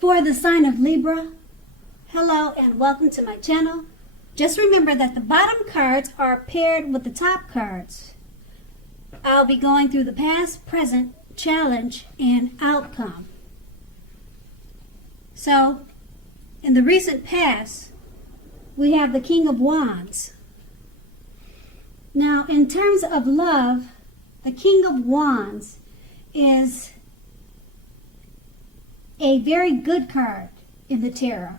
For the sign of Libra, hello and welcome to my channel. Just remember that the bottom cards are paired with the top cards. I'll be going through the past, present, challenge, and outcome. So, in the recent past, we have the King of Wands. Now, in terms of love, the King of Wands is a very good card in the tarot.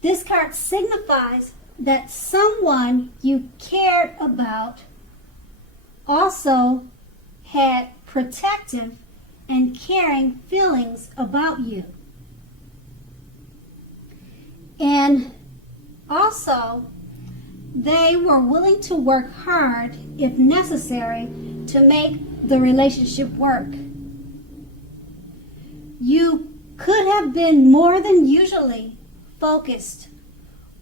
This card signifies that someone you cared about also had protective and caring feelings about you. And also, they were willing to work hard, if necessary, to make the relationship work. You could have been more than usually focused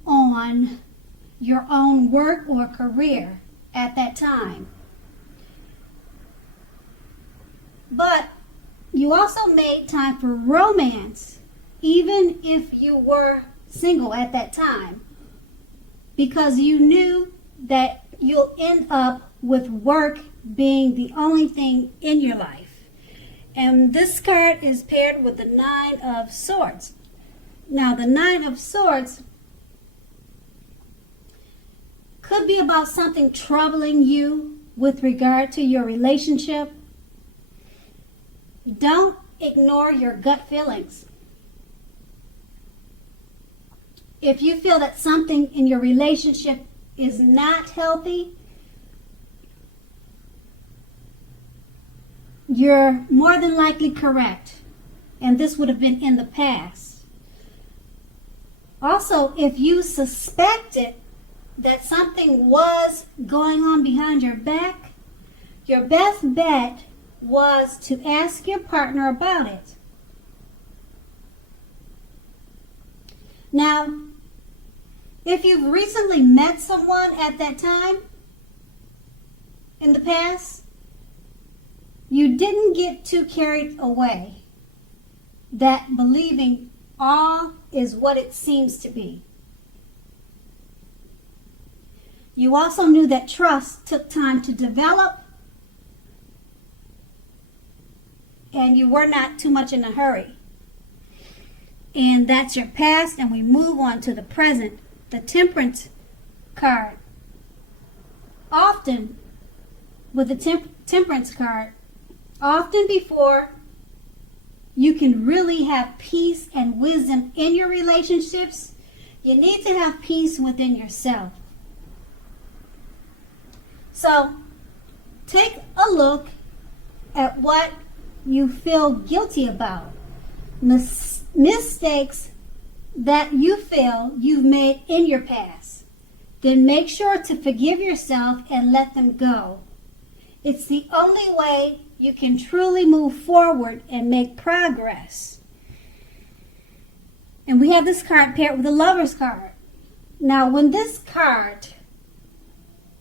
on your own work or career at that time. But you also made time for romance, even if you were single at that time, because you knew that you'll end up with work being the only thing in your life. And this card is paired with the Nine of Swords. Now, the Nine of Swords could be about something troubling you with regard to your relationship. Don't ignore your gut feelings. If you feel that something in your relationship is not healthy, you're more than likely correct. And this would have been in the past. Also, if you suspected that something was going on behind your back, your best bet was to ask your partner about it. Now, if you've recently met someone at that time in the past, you didn't get too carried away that believing all is what it seems to be. You also knew that trust took time to develop, and you were not too much in a hurry. And that's your past, and we move on to the present. The Temperance card. Often, with the Temperance card, often before you can really have peace and wisdom in your relationships, you need to have peace within yourself. So, take a look at what you feel guilty about. Mistakes that you feel you've made in your past. Then make sure to forgive yourself and let them go. It's the only way you can truly move forward and make progress. And we have this card paired with the Lover's card. Now, when this card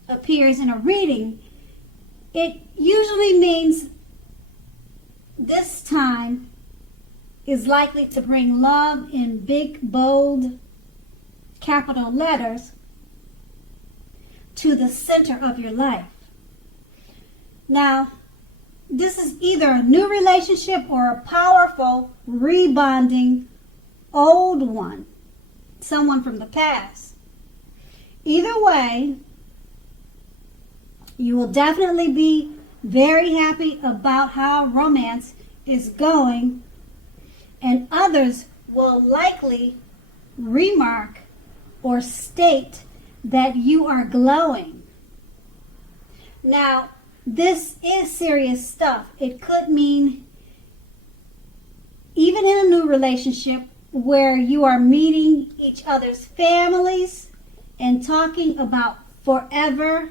appears in a reading, it usually means this time is likely to bring love in big, bold, capital letters to the center of your life. Now, this is either a new relationship or a powerful, rebonding old one, someone from the past. Either way, you will definitely be very happy about how romance is going, and others will likely remark or state that you are glowing. Now, this is serious stuff. It could mean, even in a new relationship, where you are meeting each other's families and talking about forever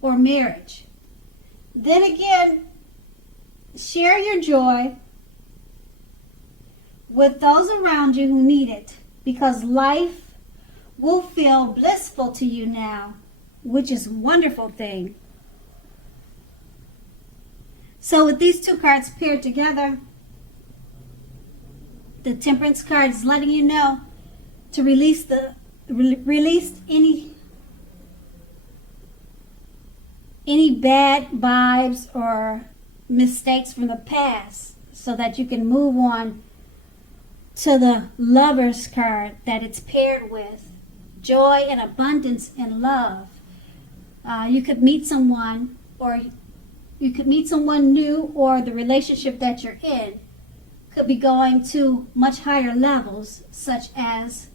or marriage. Then again, share your joy with those around you who need it, because life will feel blissful to you now, which is a wonderful thing. So with these two cards paired together, The Temperance card is letting you know to release any bad vibes or mistakes from the past so that you can move on to the Lover's card that it's paired with. Joy and abundance and love. You could meet someone, or you could meet someone new, or the relationship that you're in could be going to much higher levels, such as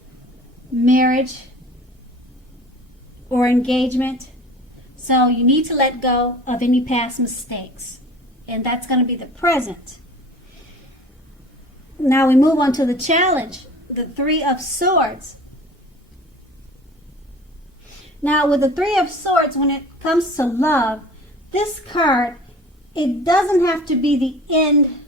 marriage or engagement. So you need to let go of any past mistakes, and that's going to be the present. Now we move on to the challenge, the Three of Swords. Now with the Three of Swords, when it comes to love, this card, it doesn't have to be the end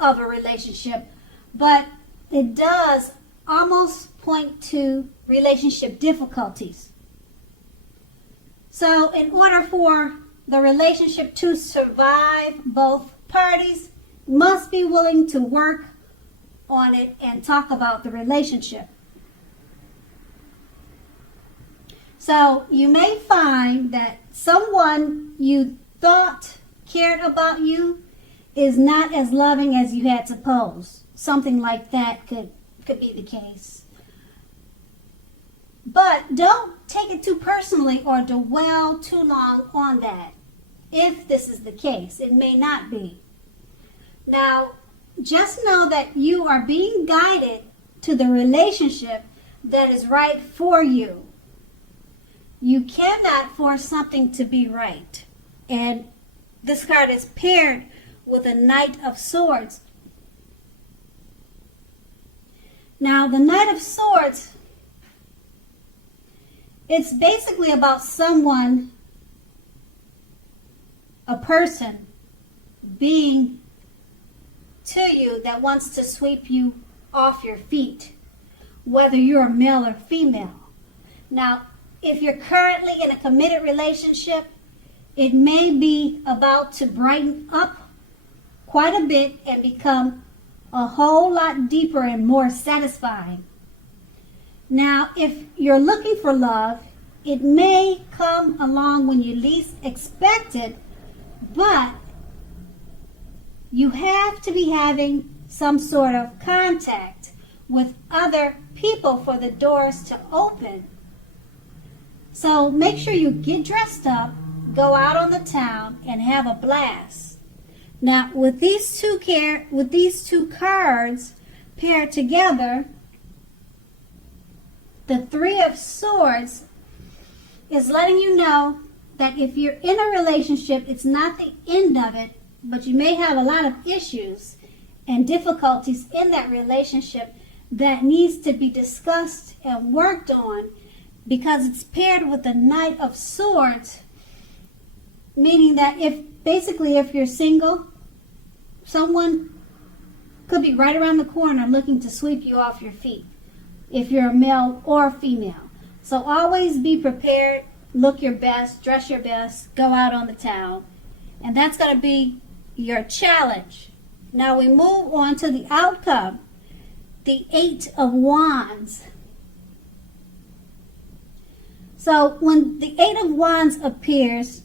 of a relationship, but it does almost point to relationship difficulties. So in order for the relationship to survive, both parties must be willing to work on it and talk about the relationship. So you may find that someone you thought cared about you is not as loving as you had supposed. Something like that could be the case. But don't take it too personally or dwell too long on that. If this is the case, it may not be. Now, just know that you are being guided to the relationship that is right for you. You cannot force something to be right. And this card is paired with a Knight of Swords. Now, the Knight of Swords, it's basically about someone, a person, being to you that wants to sweep you off your feet, whether you're a male or female. Now, if you're currently in a committed relationship, it may be about to brighten up quite a bit and become a whole lot deeper and more satisfying. Now, if you're looking for love, it may come along when you least expect it, but you have to be having some sort of contact with other people for the doors to open. So make sure you get dressed up, go out on the town, and have a blast. Now, with these two cards paired together, the Three of Swords is letting you know that if you're in a relationship, it's not the end of it, but you may have a lot of issues and difficulties in that relationship that needs to be discussed and worked on, because it's paired with the Knight of Swords, meaning that if you're single, someone could be right around the corner looking to sweep you off your feet, if you're a male or female. So always be prepared, look your best, dress your best, go out on the town, and that's going to be your challenge. Now we move on to the outcome, the Eight of Wands. So when the Eight of Wands appears,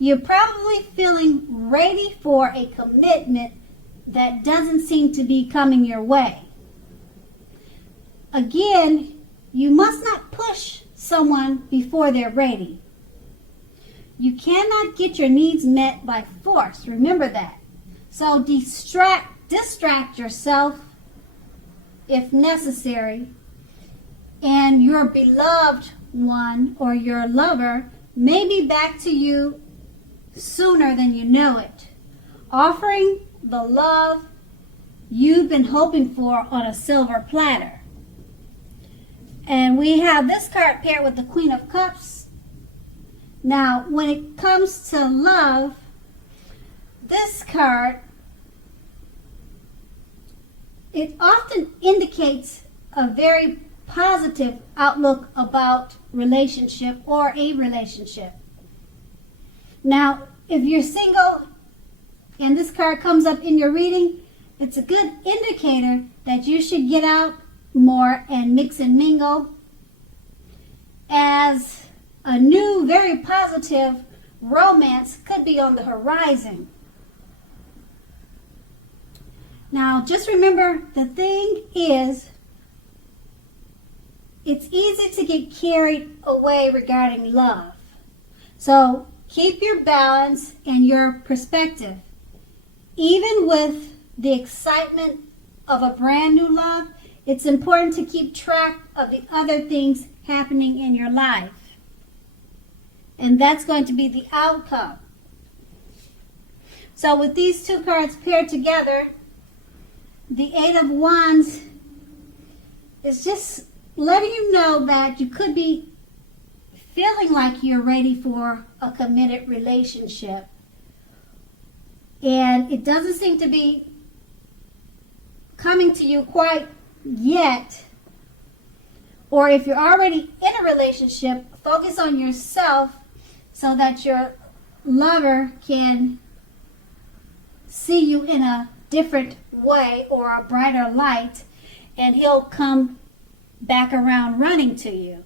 you're probably feeling ready for a commitment that doesn't seem to be coming your way. Again, you must not push someone before they're ready. You cannot get your needs met by force. Remember that. So distract yourself if necessary, and your beloved one or your lover may be back to you sooner than you know it, offering the love you've been hoping for on a silver platter. And we have this card paired with the Queen of Cups. Now, when it comes to love, this card, it often indicates a very positive outlook about relationship or a relationship. Now, if you're single and this card comes up in your reading, it's a good indicator that you should get out more and mix and mingle, as a new, very positive romance could be on the horizon. Now, just remember, the thing is, it's easy to get carried away regarding love. So keep your balance and your perspective. Even with the excitement of a brand new love, it's important to keep track of the other things happening in your life. And that's going to be the outcome. So with these two cards paired together, the Eight of Wands is just letting you know that you could be feeling like you're ready for a committed relationship. And it doesn't seem to be coming to you quite yet. Or if you're already in a relationship, focus on yourself so that your lover can see you in a different way or a brighter light, and he'll come back around running to you.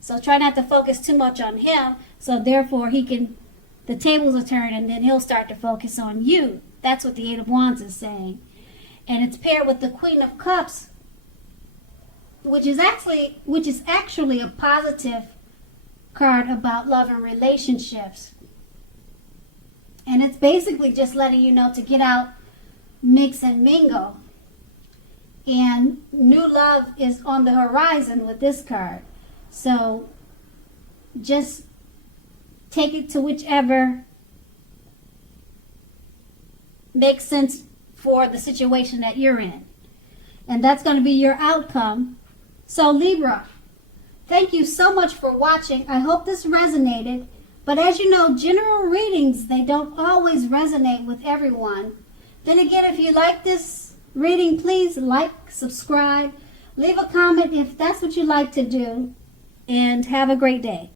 So try not to focus too much on him, so therefore the tables will turn, and then he'll start to focus on you. That's what the Eight of Wands is saying. And it's paired with the Queen of Cups, which is actually a positive card about love and relationships. And it's basically just letting you know to get out, mix and mingle. And new love is on the horizon with this card. So just take it to whichever makes sense for the situation that you're in. And that's going to be your outcome. So Libra, thank you so much for watching. I hope this resonated. But as you know, general readings, they don't always resonate with everyone. Then again, if you like this reading, please like, subscribe, leave a comment if that's what you like to do, and have a great day.